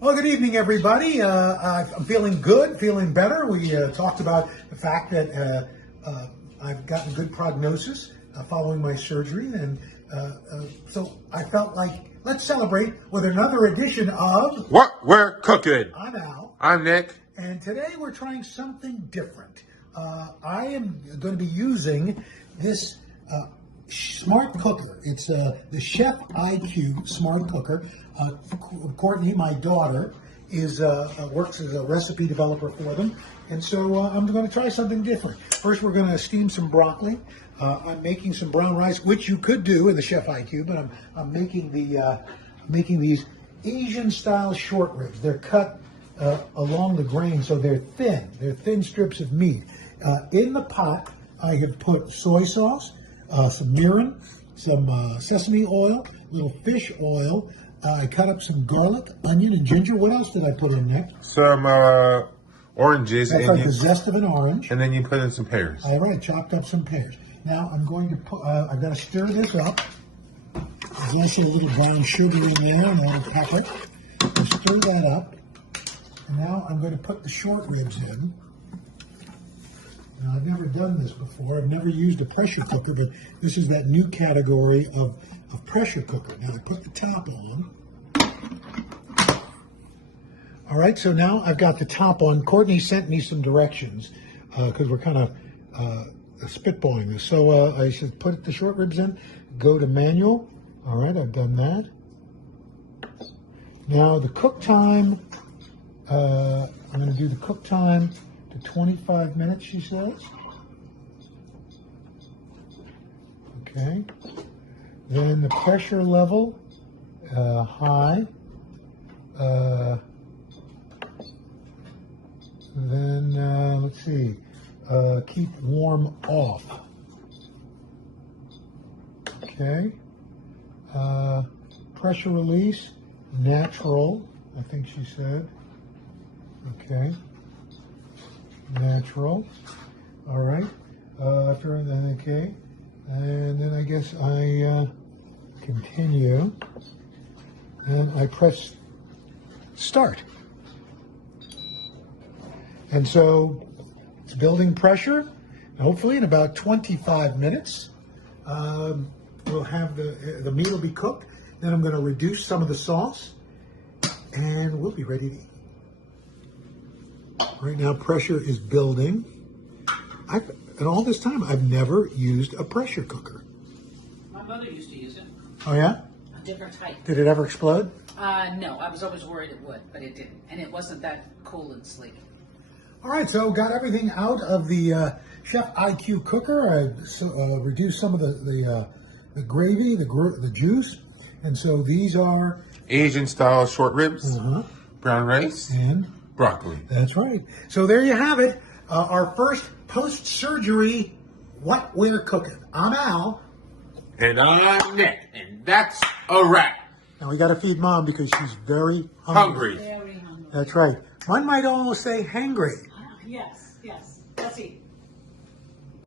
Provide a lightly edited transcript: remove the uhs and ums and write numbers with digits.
Well, good evening, everybody. I'm feeling good, feeling better. We talked about the fact that I've gotten good prognosis following my surgery, and so I felt like let's celebrate with another edition of What We're Cooking. I'm Al. I'm Nick. And today we're trying something different. I am going to be using this smart cooker. It's the Chef IQ smart cooker. Courtney, my daughter, works as a recipe developer for them, and so I'm going to try something different. First, we're going to steam some broccoli. I'm making some brown rice, which you could do in the Chef IQ, but I'm making these Asian-style short ribs. They're cut along the grain, so they're thin. They're thin strips of meat. In the pot, I have put soy sauce, some mirin, some sesame oil, little fish oil. I cut up some garlic, onion, and ginger. What else did I put in there? Some oranges. That's like the zest of an orange. And then you put in some pears. All right, chopped up some pears. Now I'm going to put, I've got to stir this up. There's also a little brown sugar in there and a little pepper. I'll stir that up. And now I'm going to put the short ribs in. Now, I've never done this before. I've never used a pressure cooker, but this is that new category of pressure cooker. Now I put the top on. All right, so now I've got the top on. Courtney sent me some directions because we're kind of spitballing this. So I should put the short ribs in, go to manual. All right, I've done that. Now the cook time, I'm going to do the cook time to 25 minutes, she says. Okay. Then the pressure level, high. Then, let's see, keep warm off. Okay. Pressure release, natural, I think she said. Okay. Natural. All right. After that, okay. And then I guess I continue. And I press start. And so it's building pressure. Hopefully in about 25 minutes, we'll have the meat will be cooked. Then I'm going to reduce some of the sauce, and we'll be ready to eat. Right now, pressure is building. And all this time, I've never used a pressure cooker. My mother used to use it. Oh, yeah? A different type. Did it ever explode? No, I was always worried it would, but it didn't. And it wasn't that cool and sleek. All right, so got everything out of the Chef IQ cooker. I reduced some of the gravy, the juice. And so these are Asian-style short ribs, brown rice, and broccoli. That's right. So there you have it. Our first post-surgery What We're Cooking. I'm Al. And I'm Nick. And that's a wrap. And we got to feed Mom because she's very hungry. Very hungry. That's right. One might almost say hangry. Yes. Let's eat.